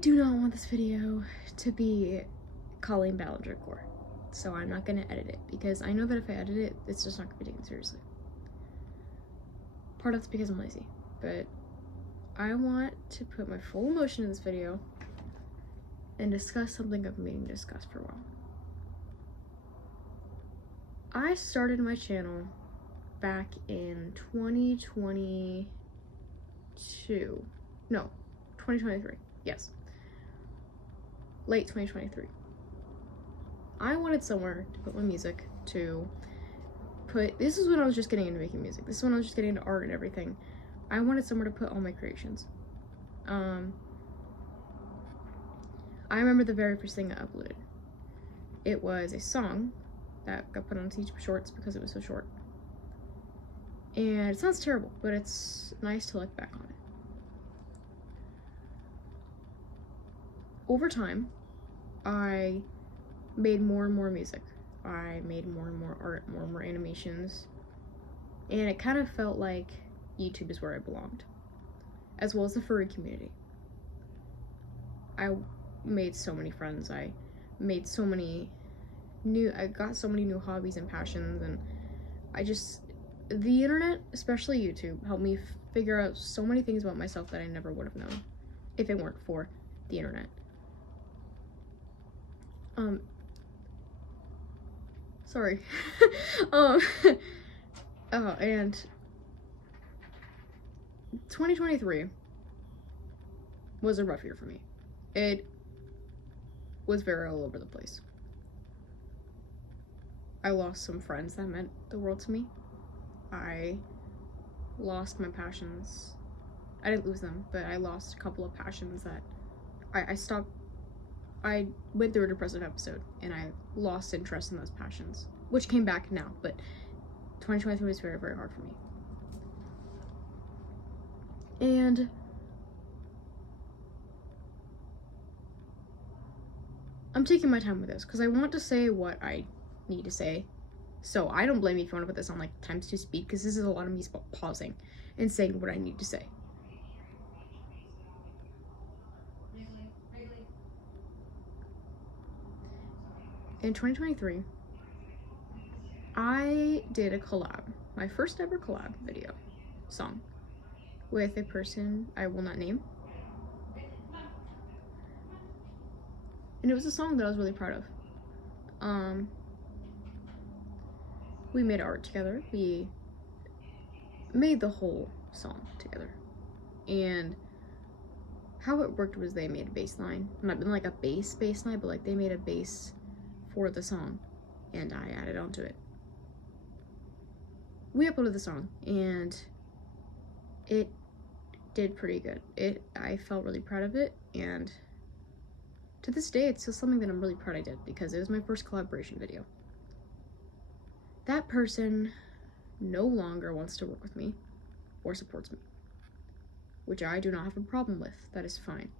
do not want this video to be Colleen Ballinger core, so I'm not gonna edit it because I know that if I edit it, it's just not gonna be taken seriously. Part of it's because I'm lazy, but I want to put my full emotion in this video and discuss something I've been meaning to discuss for a while. I started my channel back in 2023, yes, late 2023. I wanted somewhere to put my music, this is when I was just getting into making music, this is when I was just getting into art and everything. I wanted somewhere to put all my creations. I remember the very first thing I uploaded. It was a song that got put on YouTube Shorts because it was so short. And it sounds terrible, but it's nice to look back on it. Over time, I made more and more music. I made more and more art, more and more animations. And it kind of felt like YouTube is where I belonged, as well as the furry community. I made so many friends. I got so many new hobbies and passions, and the internet, especially YouTube, helped me figure out so many things about myself that I never would have known if it weren't for the internet. Sorry. And 2023 was a rough year for me. It was very all over the place. I lost some friends that meant the world to me. I lost my passions. I didn't lose them, but I lost a couple of passions that I went through a depressive episode and I lost interest in those passions, which came back now, but 2023 was very, very hard for me. And I'm taking my time with this because I want to say what I need to say. So I don't blame you if you want to put this on like times 2 speed, because this is a lot of me pausing and saying what I need to say. In 2023, I did a collab, my first ever collab video song, with a person I will not name. And it was a song that I was really proud of. We made art together. We made the whole song together. And how it worked was they made a bass line. Not like a bass line, but like they made a bass for the song and I added onto it. We uploaded the song and it did pretty good. I felt really proud of it, and to this day it's still something that I'm really proud I did because it was my first collaboration video. That person no longer wants to work with me or supports me, which I do not have a problem with. That is fine.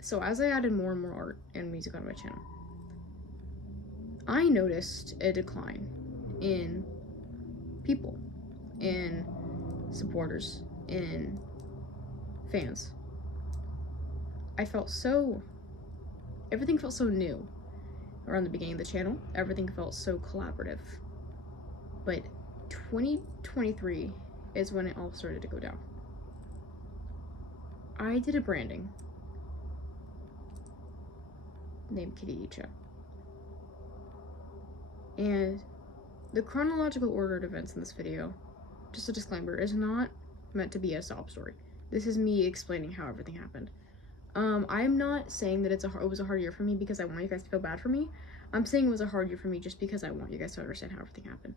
So as I added more and more art and music on my channel, I noticed a decline in people, in supporters, in fans. Everything felt so new around the beginning of the channel. Everything felt so collaborative. But 2023 is when it all started to go down. I did a branding named Kitty Icha. And the chronological order of events in this video, just a disclaimer, is not meant to be a sob story. This is me explaining how everything happened. I'm not saying that it was a hard year for me because I want you guys to feel bad for me. I'm saying it was a hard year for me just because I want you guys to understand how everything happened.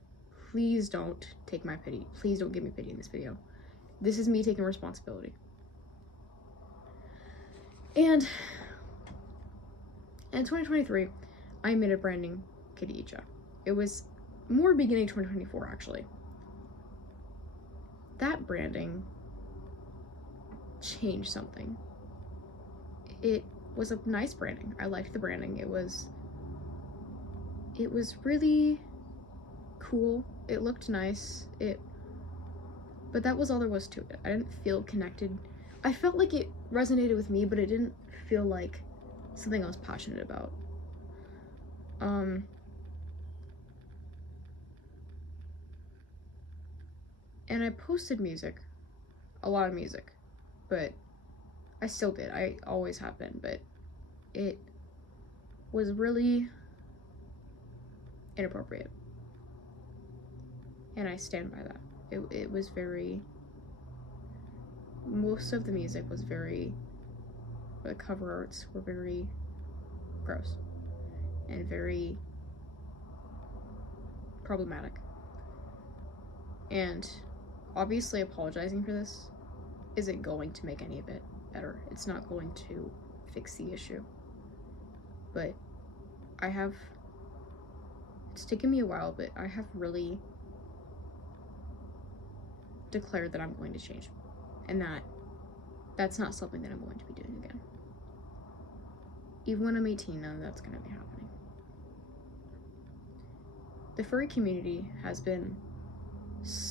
Please don't take my pity. Please don't give me pity in this video. This is me taking responsibility. And in 2023, I made a branding Kitty Icha. It was more beginning 2024, actually. That branding changed something. It was a nice branding. I liked the branding. It was really cool. It looked nice. But that was all there was to it. I didn't feel connected. I felt like it resonated with me, but it didn't feel like something I was passionate about. And I posted music, a lot of music, but I still did. I always have been, but it was really inappropriate. And I stand by that. It was very, most of the music was very, the cover arts were very gross and very problematic. And obviously apologizing for this isn't going to make any of it better. It's not going to fix the issue. But it's taken me a while, but I have really declared that I'm going to change. And that's not something that I'm going to be doing again. Even when I'm 18, none of that's going to be happening. The furry community has been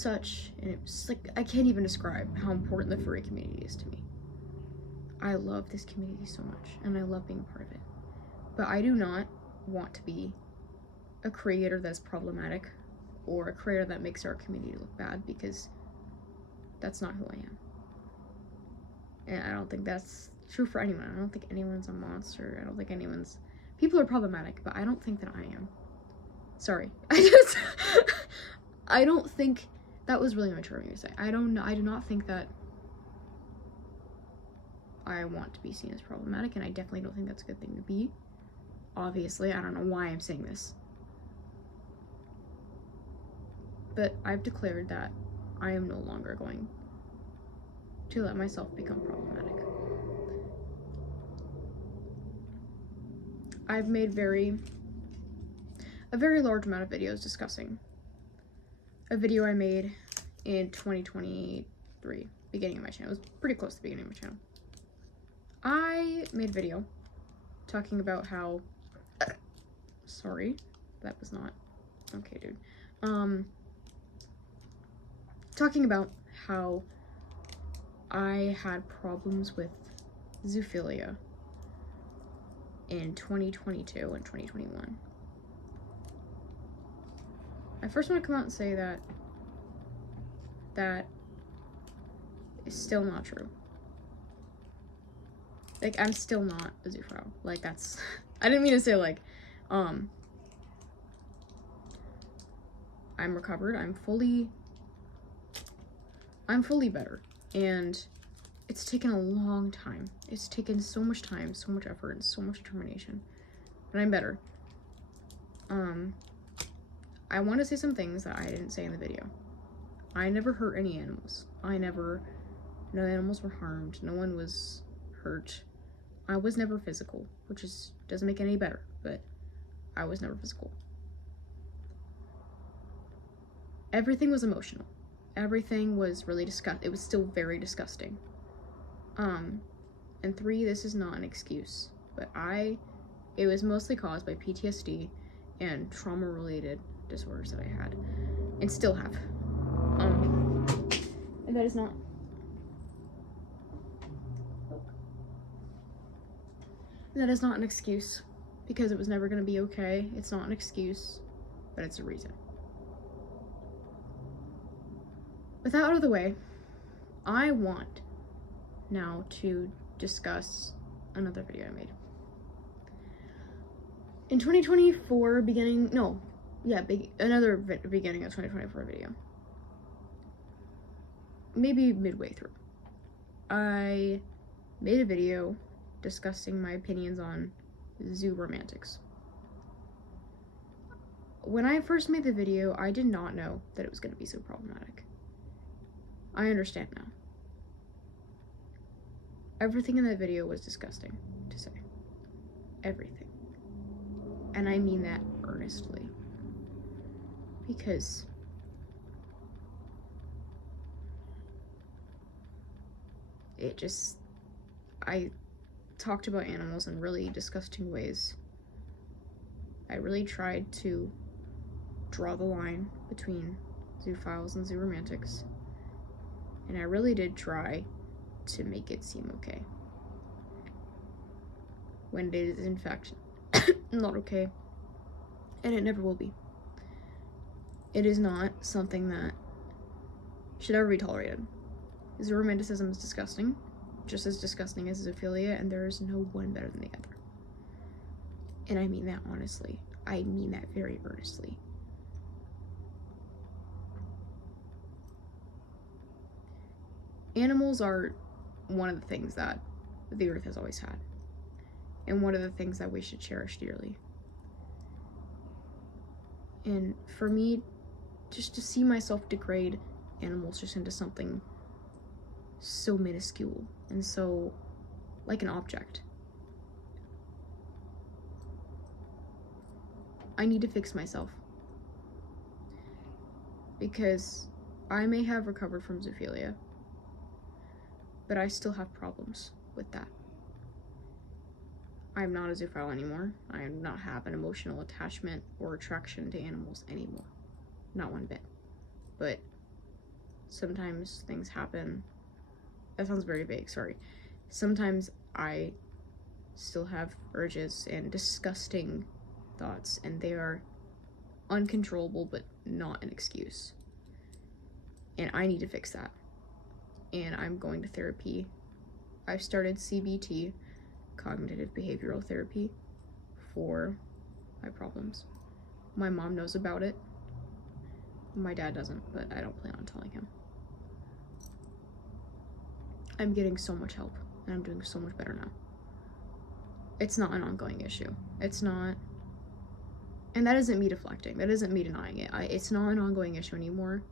and it's like, I can't even describe how important the furry community is to me. I love this community so much, and I love being a part of it. But I do not want to be a creator that's problematic or a creator that makes our community look bad, because that's not who I am. And I don't think that's true for anyone. I don't think anyone's a monster. I don't think people are problematic, but I don't think that I am. Sorry. I don't think that was really mature of me to say. I do not think that I want to be seen as problematic, and I definitely don't think that's a good thing to be. Obviously, I don't know why I'm saying this. But I've declared that I am no longer going to let myself become problematic. I've made a very large amount of videos discussing a video I made in 2023, beginning of my channel. It was pretty close to the beginning of my channel. I made a video talking about how, sorry, that was not, okay, dude. Talking about how I had problems with zoophilia in 2022 and 2021. I first want to come out and say that is still not true. Like, I'm still not a zoophile. Like, that's, I didn't mean to say, like, I'm recovered, I'm fully better, and it's taken a long time. It's taken so much time, so much effort, and so much determination, but I'm better. I want to say some things that I didn't say in the video. I never hurt any animals. No animals were harmed. No one was hurt. I was never physical, which doesn't make it any better, but I was never physical. Everything was emotional. Everything was really it was still very disgusting. And 3, this is not an excuse, but it was mostly caused by PTSD and trauma-related disorders that I had, and still have. And that is not an excuse, because it was never going to be okay. It's not an excuse, but it's a reason. With that out of the way, I want now to discuss another video I made. In 2024, another beginning of 2024 video. Maybe midway through. I made a video discussing my opinions on zoo romantics. When I first made the video, I did not know that it was going to be so problematic. I understand now. Everything in that video was disgusting to say. Everything. And I mean that earnestly. Because I talked about animals in really disgusting ways. I really tried to draw the line between zoophiles and zoo romantics. And I really did try to make it seem okay, when it is in fact not okay, and it never will be. It is not something that should ever be tolerated. Romanticism is disgusting, just as disgusting as zoophilia, and there is no one better than the other. And I mean that honestly. I mean that very earnestly. Animals are one of the things that the earth has always had, and one of the things that we should cherish dearly. And for me, just to see myself degrade animals just into something so minuscule and so like an object, I need to fix myself, because I may have recovered from zoophilia, but I still have problems with that. I'm not a zoophile anymore. I do not have an emotional attachment or attraction to animals anymore. Not one bit. But sometimes things happen. That sounds very vague, sorry. Sometimes I still have urges and disgusting thoughts, and they are uncontrollable but not an excuse. And I need to fix that. And I'm going to therapy. I've started CBT, cognitive behavioral therapy, for my problems. My mom knows about it. My dad doesn't, but I don't plan on telling him. I'm getting so much help, and I'm doing so much better now. It's not an ongoing issue. It's not, and that isn't me deflecting. That isn't me denying it. It's not an ongoing issue anymore.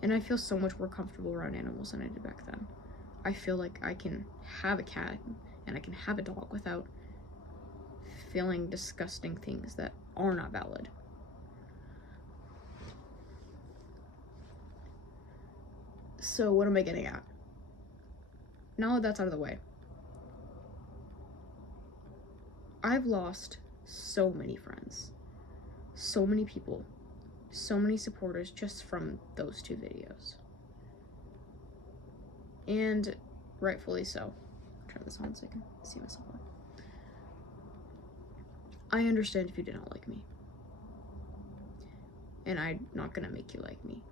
And I feel so much more comfortable around animals than I did back then. I feel like I can have a cat and I can have a dog without feeling disgusting things that are not valid. So what am I getting at? Now that that's out of the way, I've lost so many friends, so many people, so many supporters just from those 2 videos. And rightfully so. I'll turn this on so I can see myself on. I understand if you did not like me. And I'm not gonna make you like me.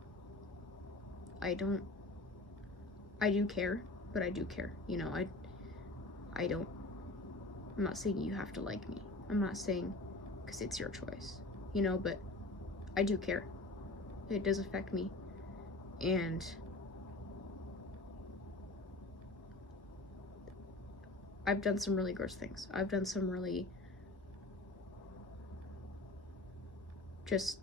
I do care, but I do care. You know, I'm not saying you have to like me. I'm not saying because it's your choice, you know, but I do care. It does affect me. And I've done some really gross things. I've done some really just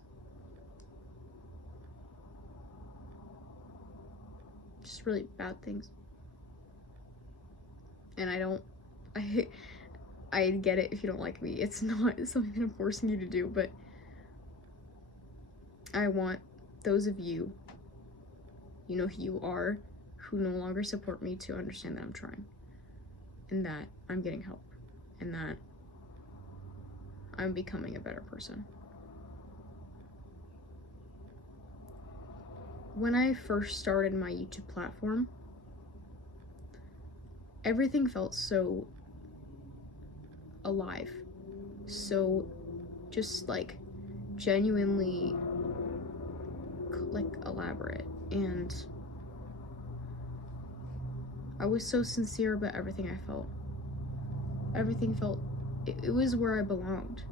really bad things. And I get it if you don't like me. It's not something that I'm forcing you to do, but I want those of you, you know who you are, who no longer support me, to understand that I'm trying, and that I'm getting help, and that I'm becoming a better person. When I first started my YouTube platform, everything felt so alive, so just like genuinely like elaborate, and I was so sincere about everything I felt. Everything felt, it was where I belonged,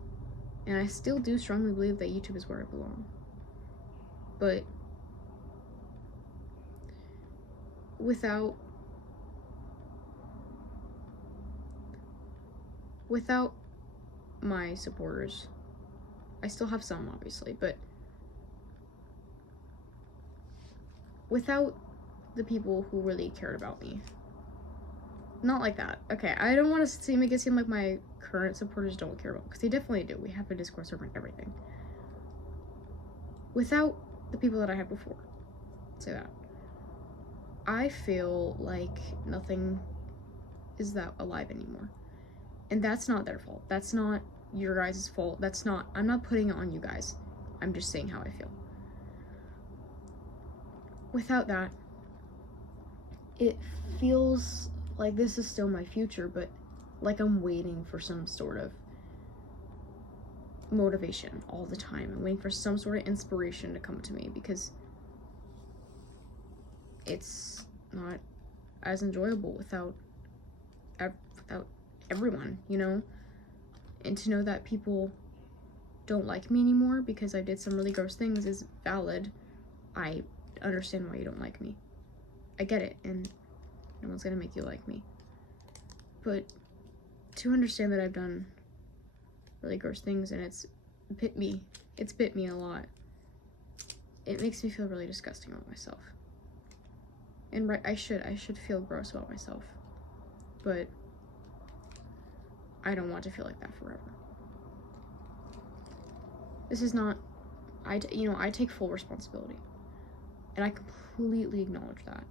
and I still do strongly believe that YouTube is where I belong. But without my supporters, I still have some obviously, but without the people who really cared about me, not like that, okay, I don't want to make it seem like my current supporters don't care about me, because they definitely do. We have a Discord server and everything. Without the people that I had before, say that, I feel like nothing is that alive anymore. And that's not their fault. That's not your guys' fault. I'm not putting it on you guys. I'm just saying how I feel. Without that, it feels like this is still my future, but like I'm waiting for some sort of motivation all the time. I'm waiting for some sort of inspiration to come to me, because it's not as enjoyable without everyone, you know? And to know that people don't like me anymore because I did some really gross things is valid. I understand why you don't like me. I get it, and no one's gonna make you like me. But to understand that I've done really gross things and it's bit me a lot, it makes me feel really disgusting about myself. And I should feel gross about myself, but I don't want to feel like that forever. This is not, I take full responsibility, and I completely acknowledge that.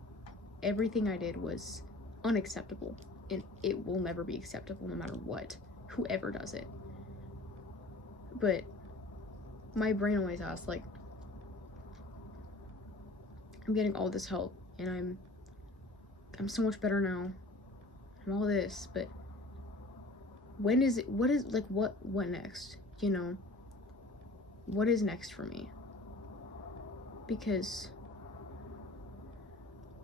Everything I did was unacceptable, and it will never be acceptable no matter what, whoever does it. But my brain always asks, like, I'm getting all this help, and I'm so much better now, and all this, but what next, you know? What is next for me? Because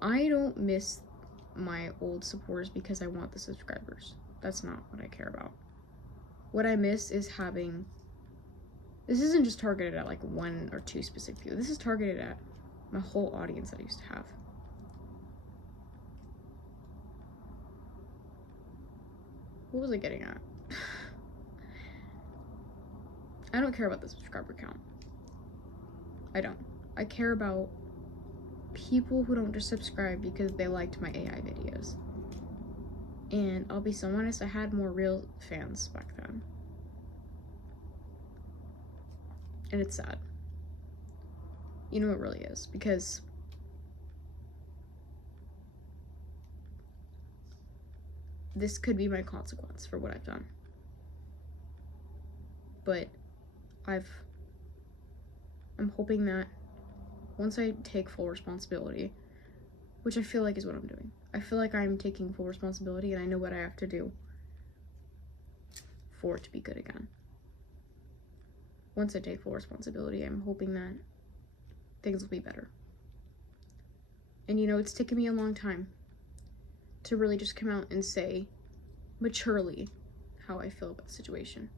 I don't miss my old supporters because I want the subscribers. That's not what I care about. What I miss is having, this isn't just targeted at like 1 or 2 specific people. This is targeted at my whole audience that I used to have. What was I getting at? I don't care about the subscriber count. I don't. I care about people who don't just subscribe because they liked my AI videos. And I'll be so honest, I had more real fans back then. And it's sad. You know, it really is, because this could be my consequence for what I've done. But I'm hoping that once I take full responsibility, which I feel like is what I'm doing. I feel like I'm taking full responsibility and I know what I have to do for it to be good again. Once I take full responsibility, I'm hoping that things will be better. And you know, it's taken me a long time to really just come out and say maturely how I feel about the situation.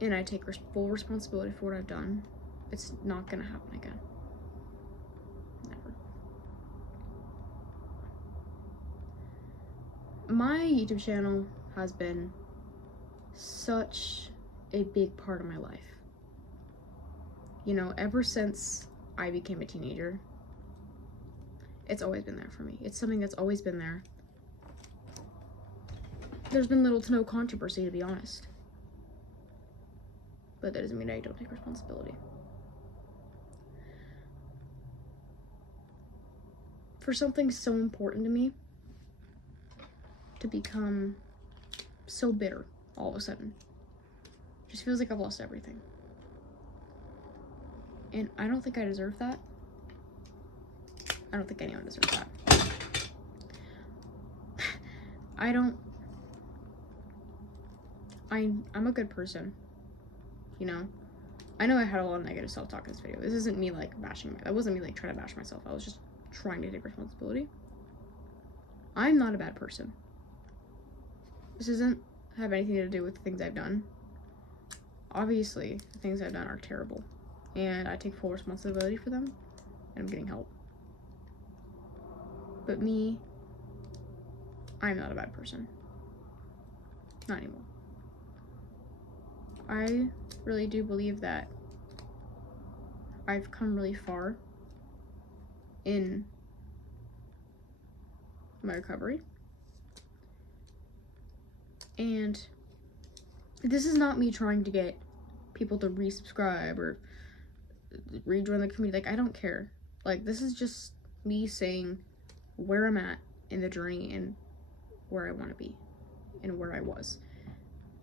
And I take full responsibility for what I've done. It's not gonna happen again. Never. My YouTube channel has been such a big part of my life. You know, ever since I became a teenager, it's always been there for me. It's something that's always been there. There's been little to no controversy, to be honest. But that doesn't mean I don't take responsibility. For something so important to me to become so bitter all of a sudden, just feels like I've lost everything. And I don't think I deserve that. I don't think anyone deserves that. I'm a good person, you know? I know I had a lot of negative self-talk in this video. This isn't me like bashing, that wasn't me like trying to bash myself. I was just trying to take responsibility. I'm not a bad person. This doesn't have anything to do with the things I've done. Obviously, the things I've done are terrible, and I take full responsibility for them, and I'm getting help. But me, I'm not a bad person. Not anymore. I really do believe that I've come really far in my recovery. And this is not me trying to get people to resubscribe or rejoin the community. Like, I don't care. Like, this is just me saying where I'm at in the journey and where I want to be and where I was.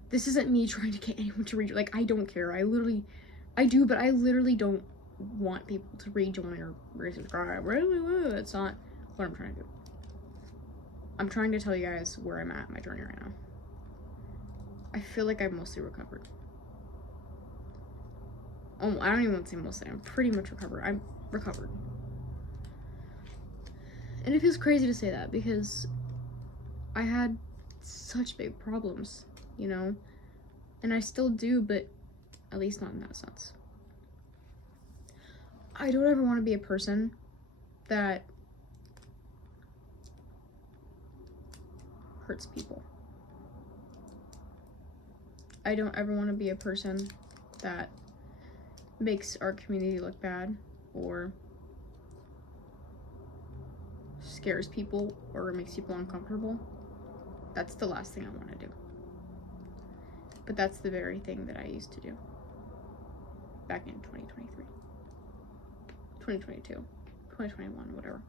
This isn't me trying to get anyone to rejoin. Like, I don't care. I do, but I literally don't want people to rejoin or resubscribe. It's not what I'm trying to do. I'm trying to tell you guys where I'm at in my journey right now. I feel like I've mostly recovered. Oh, I don't even want to say mostly. I'm pretty much recovered. I'm recovered. And it feels crazy to say that because I had such big problems, you know? And I still do, but at least not in that sense. I don't ever want to be a person that hurts people. I don't ever want to be a person that makes our community look bad or scares people or makes people uncomfortable. That's the last thing I want to do. But that's the very thing that I used to do back in 2023, 2022, 2021, whatever.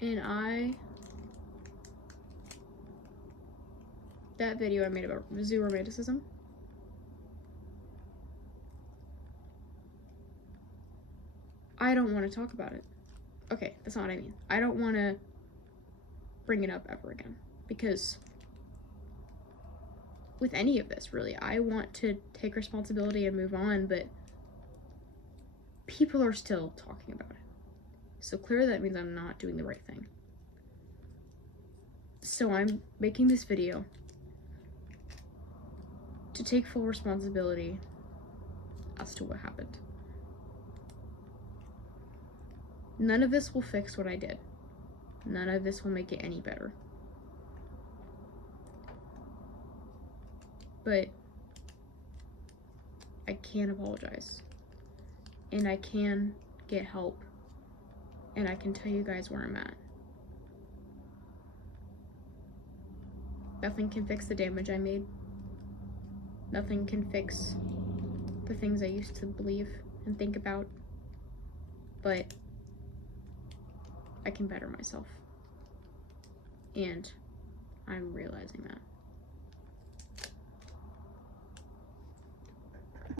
And that video I made about zoo romanticism, I don't want to talk about it. Okay, that's not what I mean. I don't want to bring it up ever again. Because with any of this, really, I want to take responsibility and move on, but people are still talking about it. So clearly that means I'm not doing the right thing. So I'm making this video to take full responsibility as to what happened. None of this will fix what I did. None of this will make it any better. But I can apologize. And I can get help. And I can tell you guys where I'm at. Nothing can fix the damage I made. Nothing can fix the things I used to believe and think about. But I can better myself. And I'm realizing that.